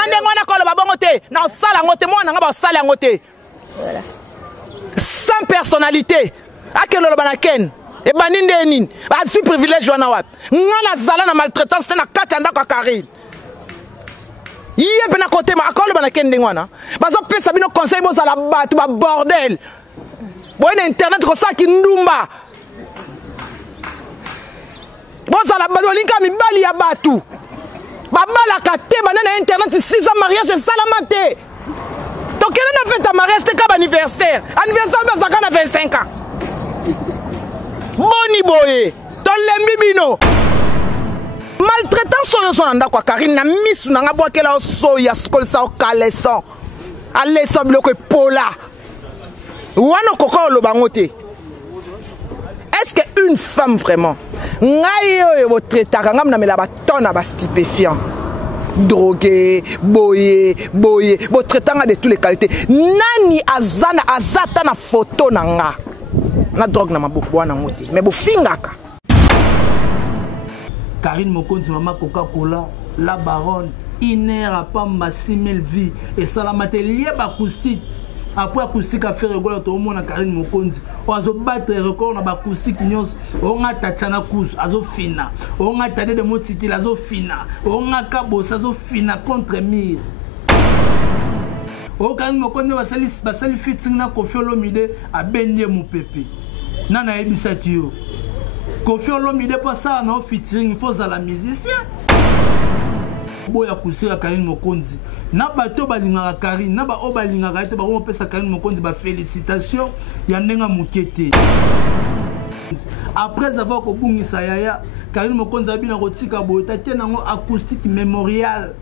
ngande ngwana ko loba bongo te na sala ngote mwana nga ba sala ngote voilà sans personnalité akelo loba na ken e baninde nini ba si privilège wana wapi ngana zala na maltraitance te na kata ndako Karine yé pe na côté ma akolo loba na ken ndengwana bazo pesa bino conseil bo sala batu ba bordel bon internet ko saki ndumba bo sala batu linka mibali ya batu babala kate banana internet 6 ans mariage salamate donc quel est fait ta mariage te comme anniversaire mais ça quand 25 ans boni boye to lembi bino maltraitant soyo so nda kwa Karine na misu na ngabwa kela soya skolsa o kaleson aleso bloko pola wana koko lo bangote. Est-ce qu'une femme vraiment ngai yo traitaka ngam na mela ba tonne ba stupéfiant drogué boyé bo traitanga de toutes les qualités nani azata na photo nanga na drogue na maboko wana ngoti mais bo fingaka Karine Mokonzi maman Coca-Cola la baronne inère pas ma 6000 vies et salamate lié ba acoustique après acoustique a fait rigoler tout le monde à Karine Mokonzi on a battre record na ba acoustique nyos on a tatiana kous azo fina on a tade de motikila azo fina on a kabos azo fina contre mire o Karine Mokonzi basali fitting na Koffi Olomide a benye mon pépé nana ebisa tio Koffi Olomide pas ça na featuring il faut za la musicien boya kusira Karine Mokonzi na bato balingaka Karine na ba obalingaka te ba ko pesa Karine Mokonzi ba félicitations ya ndenga mukete après avoir ko bungisa yaya Karine Mokonzi abina kotika boyota tenango acoustique mémorial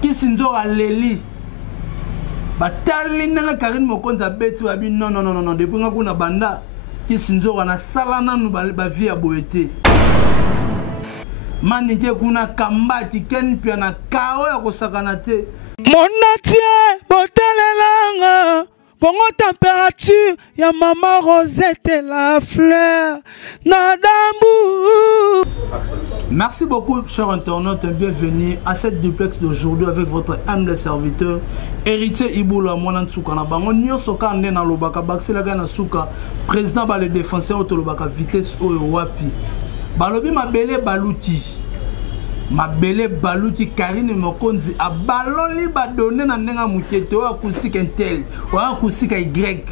kisinzo aleli batali nanga Karine Mokonzi abeti babi non depuis ngako na banda kisinzo na salana nu ba vie ya boyete manike kuna kambaki ken pia na kao ya kosakana te monatie botalelanga Congo température ya maman Rosette la fleur nadambu. Merci beaucoup chers internautes, bienvenue à cette duplex d'aujourd'hui avec votre humble serviteur héritier Iboula Mwanantsuka na bango nyoso ka ndena lobaka baksela ga na suka président ba le défenseur to lobaka vitesse oyo wapi balobi mabele baluti Karine Mokonzi a baloli ba donné na ndenga mukete o acoustique intel o acoustique y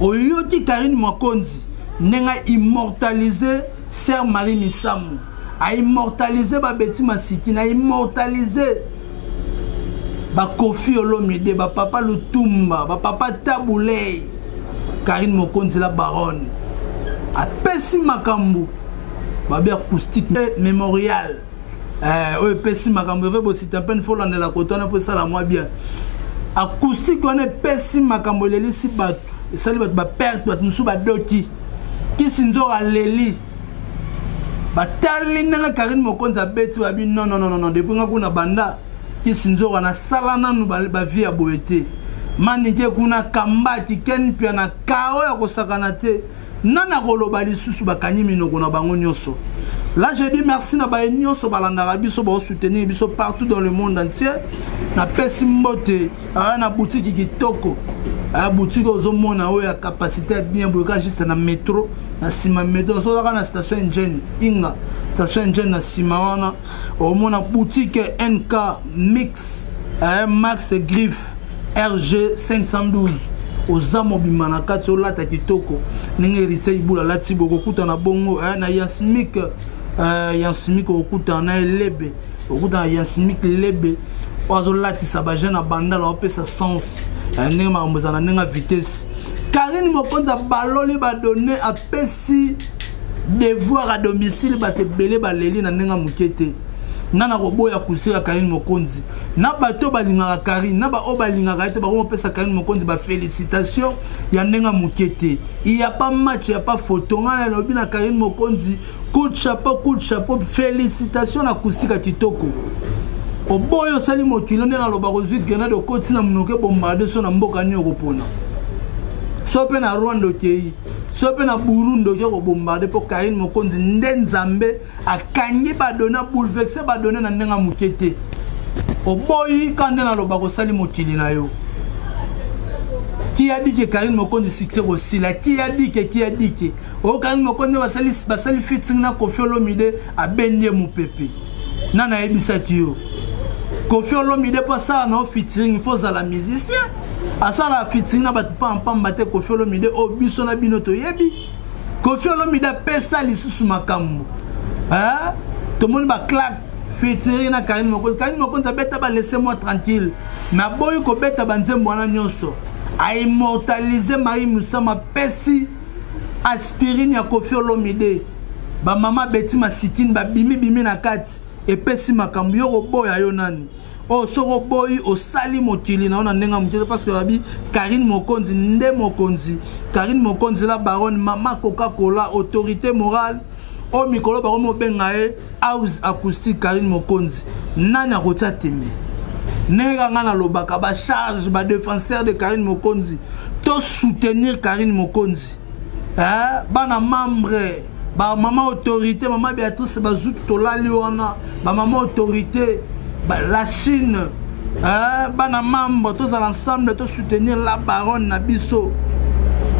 oyoti Karine Mokonzi ndenga immortaliser Sœur Marie Misamu a immortaliser ba Betty Masiki na immortaliser ba Koffi Olomide ba papa Lutumba ba papa Tabouley Karine Mokonzi la baronne a pesi makambu ba be acoustique mémorial oui pesi makambu ve bo sita pen fo lande la kotona pour ça la moi bien acoustique on est pesi makambu leli si ba sali ba perte ba musu ba doki kisinzo aleli batali nanga Karine Mokonzi abeti ba bi non depuis ngako na banda kisinzo na salana nu ba vie ya boyete manike kuna kambaki ken pia na kao ya kosakana te nana koloba lisusu bakanyi minoko na bango nyoso. Là je dis merci na ba nyoso balanda biso ba soutenir biso partout dans le monde entier na pesi mbote na boutique kitoko boutique ozomona oyo ya capacité bien boka juste na métro na sima métro so na station engine inga station engine na sima wana omona boutique NK Mix Max Griffe RG 512 ozamo bimana kati olata kitoko ninga héritier Iboula lati boko kuta na bongo na Yasmik Yasmik okuta na lebe okuta Yasmik lebe ozo lati sabaje na banda la opesa sens ninga mambozana ninga vitesse Karine Mokonzi baloli ba donner a pesi devoir à domicile ba te belé ba leli na ninga mukete nana koboya kusira Karine Mokonzi na bato balingaka Karine na ba obalingaka te ba ko pesa Karine Mokonzi ba félicitations ya ndenga mukete il y a pas match il y a pas photo ngana lobi na Karine Mokonzi coup de chapeau félicitations na kusika kitoko oboyo sali mokilo ndena loba kozwi grenade okoti na munoke bombarde so na mboka ni okopona sope na Rwanda okei sope na Burundi okei bombarde pour Karine Mokonzi nde nzambe akangi ba dona bouleverser ba dona na ndenga mukete Oboyi kande na loba ko sali mokili na yo. Qui a dit que Karine Mokonzi succès aussi là? Qui a dit que oh Karine Mokonzi basali fitting na Koffi Olomide a benye mu pepe. Nana ebisa tiyo. Koffi Olomide pas ça non fitting, il faut ça la musicien. A ça la fitting na bat pa mbate Koffi Olomide o biso na binoto yebi. Koffi Olomide pesa lisusu makambo. Hein? Tout le monde ba claque fitting na Karine Mokonzi. Karine Mokonzi beta ba laissez-moi tranquille. Na boy ko beta banzembo na nyonso. A immortaliser Marie Moussa ma pesi aspirine ya Koffi Olomide. Ba mama beti masikine ba bimi na kati e pesi makambu yo boya yo nani. O soko boy o sali mokili na ona ndenga mokili parce que babi Karine Mokonzi nde Mokonzi. Karine Mokonzi la baronne mama Coca-Cola autorité morale. O mikolo ba mo benga e house acoustique Karine Mokonzi. Nani akotia teme. Nega ngana lobaka ba charge ba défenseur de Karine Mokonzi to soutenir Karine Mokonzi bana membre ba maman autorité maman Béatrice Bazouki to lali wana ba maman autorité ba la Chine bana membre tous ensemble to soutenir la baronne na biso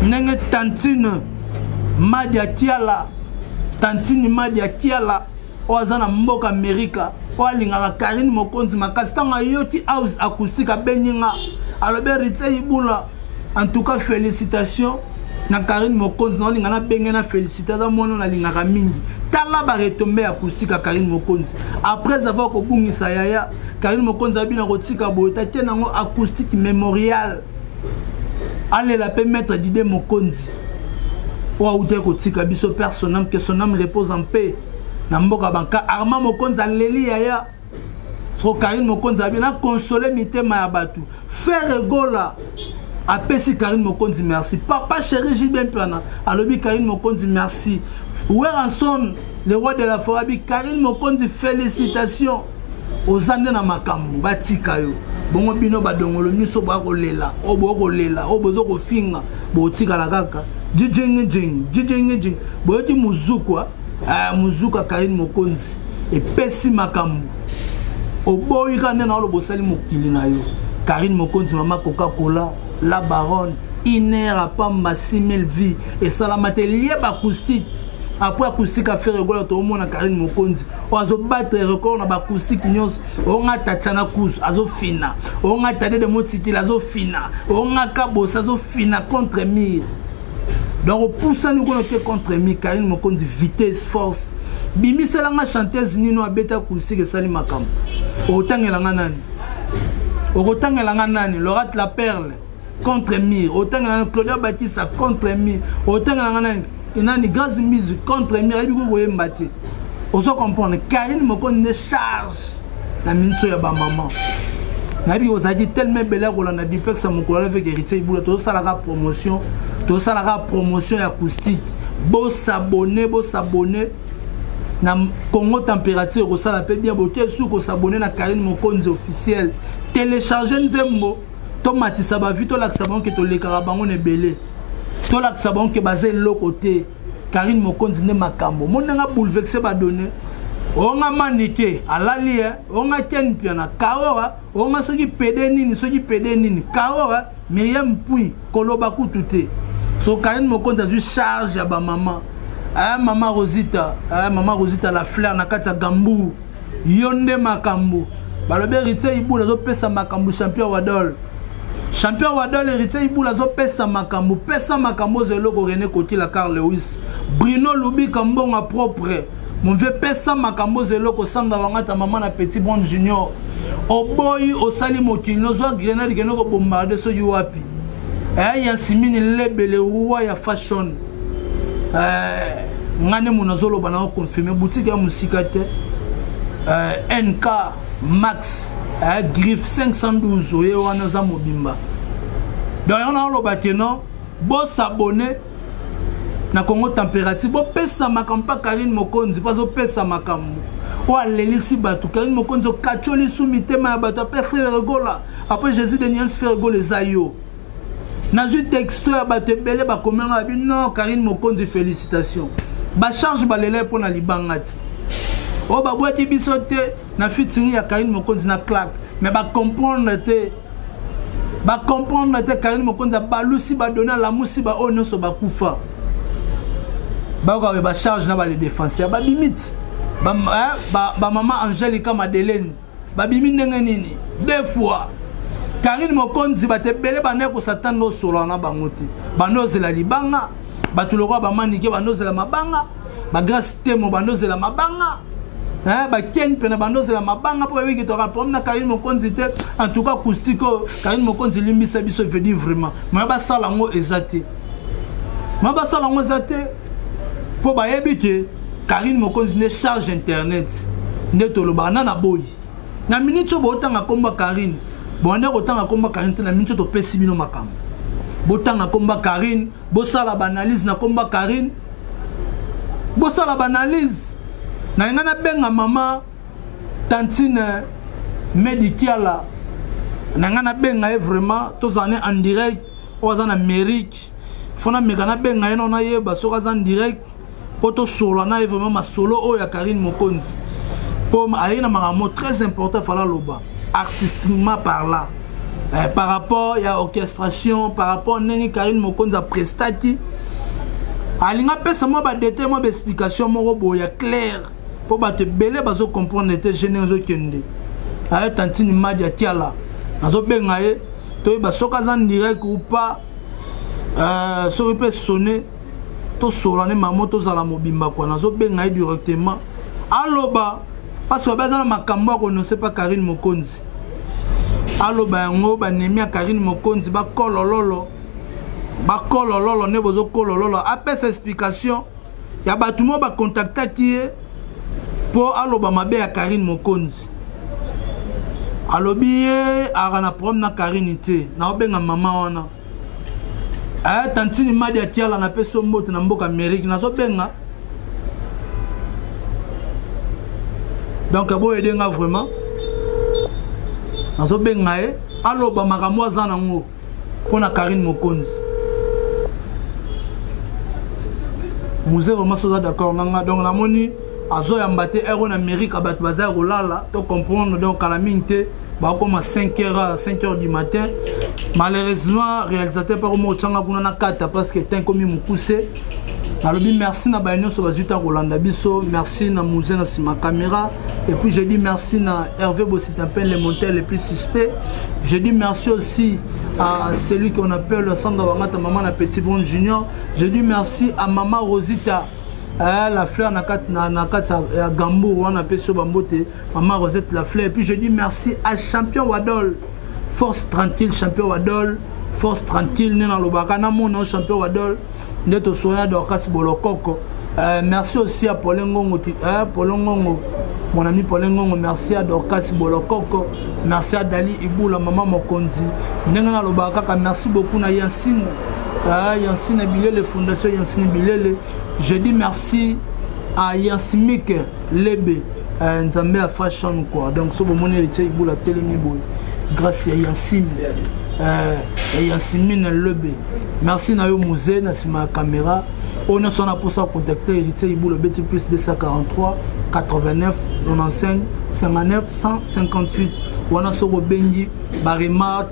nenge tantine Madia Kiala tantine Madia Kiala ozana mboka Amerika Walinga Karine Mokonzi makasi tanga yoki house acoustique a beninga Albert Ritse Ibula. En tout cas félicitations na Karine Mokonzi na linga na bengena félicitations mono na linga mingi tala ba retomber acoustique a Karine Mokonzi après avoir ko bungisa yaya Karine Mokonzi abina kotika boyota tenango acoustique mémorial allez la permettre d'idée Mokonzi wa ute kotika biso personnel que son âme repose en paix. Namboka banka Armand Mokonzi aleli yaya so Karine Mokonzi abina consoler mitema ya batu faire gola apesi Karine Mokonzi merci papa chéri Gilbert Piana alobi Karine Mokonzi merci Weranson le roi de la forêt Karine Mokonzi félicitations aux années na makambo batika yo bongo bino badongolo miso ba kolela obokolela obozo kofinga botika la kaka jijing boyoti muzukwa Muzuka Karine Mokonzi et pesi makambu oboyi kande na lo bosali mokili na yo Karine Mokonzi mama Coca-Cola la baronne inera pamba 6000 vies et salamate lié ba acoustique après acoustique a fait rigoler tout le monde na Karine Mokonzi ozo battre record na ba acoustique nyos onga tatiana kuzu azo fina onga tade de motiki azo fina onga kabosa azo fina contre mire. Donc pour ça nous connaissons contre Karine Mokonzi vitesse force bimi selanga chanteuse nino abeta kusike sali makam otangelanga nani Laurent la perle contre Mire otangelanga Claudia Batista contre Mire otangelanga nani Gaz Music contre Mire ebi ko yembati oso comprendre Karine Mokonzi ne charge la minso ya ba maman nabi ozaki tellement belle ko na dipex sa mokola avec héritier ibula to sala ka promotion tout ça la promotion acoustique beau s'abonner na Congo température ko sala pe bien boté sou ko s'abonner na Karine Mokonzi officiel télécharger nzembo to matisa ba vito la sabon ke to le karabango ne belé to la sabon ke basé le côté Karine Mokonzi ne makambo mon nga bouleverser ba donner onga manike alali onga ken piana kaowa onga soki pede nini kaowa Myriam Pui koloba kutute. So Karine Mokonzi a eu charge à ba maman. Maman Rosita la fleur na kati ya Gambu. Yonde makambu. Balobe héritier ibula zo pesa makambu champion Wadol. Champion Wadol héritier ibula zo pesa makambu zelo ko René Koti la Carl Lewis. Bruno Lubi kambonga propre. Mon vieux pesa makambo zelo ko sanda wangata maman na Petit Bon Junior. Oboyi osali mokili no zo grenade ke no ko bombarder so yuapi. Yansimini lebele roi ya fashion ngane monazolo bana confirmer boutique ya musika te NK Max Griffe 512 oye wana za mobimba donc on a lo bateno bo s'abonner na Congo température bo pesa makampa Karine Mokonzi pas o pesa makambo o alelisi batu Karine Mokonzi o kacholi soumitema ya batu après frère Gola après Jésus de Niance frère Gola zayo. Nazu texto ya batebele ba komenga bi non Karine Mokonzi félicitations. Ba charge balele pour na libangati. O ba boiti bisote na fitting ya Karine Mokonzi na claque. mais ba comprendre te Karine Mokonzi balusi ba donner la musi ba ono so ba kufa ba ko ba charge na ba les défenseurs ba bimite ba maman Angelica Madeleine ba bimi ndenge nini deux fois Karine Mokonzi ba te belé ba ne ko satan no solo na bango te banozela libanga batuloko ba manike banozela mabanga ba grâce temo banozela mabanga ba ken pena banozela mabanga pour que tu rapport na Karine Mokonzi te en tout cas acoustique Karine Mokonzi limbisa biso veut dire vraiment moi ba sala ngo ezate pour ba yebike Karine Mokonzi ne charge internet ne toloba na boy na minute bo tanga komba Karine bonne ko tanga komba Karine na minute to pesi bino makam bo tanga komba Karine bo sala banalise na komba Karine bo sala banalise na ngana benga mama tantine médicale na ngana benga vraiment tous en en direct aux en Amérique fona megana benga eno na yeba soka en direct poto solo na vraiment ma solo o ya Karine Mokonzi pour aller na mamo très important fala loba artistiquement parlant par rapport à orchestration par rapport neni Karine Mokonzi a prestati alinga pesa mo ba détail mo ba explication mo boya clair pour ba te belé bazo comprendre te génézo kende ay tantini madia tiala nazo benga ye to ba soka zan direct ou pas so peut sonner to solane mamo to zala mobimba kwa nazo benga ye directement aloba parce que ba zana makambo ko ne sait pas Karine Mokonzi aloba yango ba nemi ya Karine Mokonzi ba kolololo ne bozo kolololo après cette explication ya batumo ba contacter qui pour aloba mabe ya Karine Mokonzi alobi arana problème na Karine te na obenga mama wana tantini madi ya tiala na peso moto na mboka Amérique na so benga donc abo edenga vraiment na so benga aloba makambo azana ngo pona Karine Mokonzi musée vraiment soza d'accord nanga donc la moni azo ya mbate en Amérique abat bazar rolala to comprendre donc à la minte ba comme à 5h du matin malheureusement réalisateur par mo tchanga kuna na kata parce que tant comme mukuse alobi merci na baino so bazita Rolanda biso merci na musée na sima caméra et puis je dis merci na Hervé Bossitampin les monteurs les plus suspects je dis merci aussi à celui qu'on appelle Sandra Wangata maman na Petit Bon Junior je dis merci à maman Rosita la fleur na Gambour on appelle sur Bambote maman Rosette la fleur et puis je dis merci à champion Wadol force tranquille champion Wadol force tranquille nena lobaka na mon champion Wadol neto soya Dorcas Bolokoko merci aussi à Paulingongo mon ami Paulingongo merci à Dorcas Bolokoko merci à Dali Iboula maman Mokonzi nena lobaka merci beaucoup na Yansine Yansine Bilele fondation Yansine Bilele je dis merci à Yansimik Lebe Nzambe à fashion quoi donc so bon héritier Iboula Telemi boy grâce à Yansine Yansimine Lebe merci na yo musée na sima caméra on a son pour ça contacter héritier Iboula Betty plus 243 89 95 59 158 wana soko bengi barimat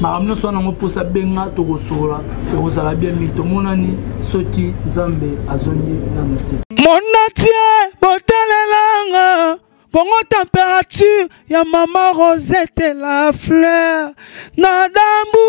maramno sona ngo posa benga to kosola to kozala bien mito monani soki Nzambe azongi na muté monatie botalelanga Congo température ya maman Rosette la fleur na dambu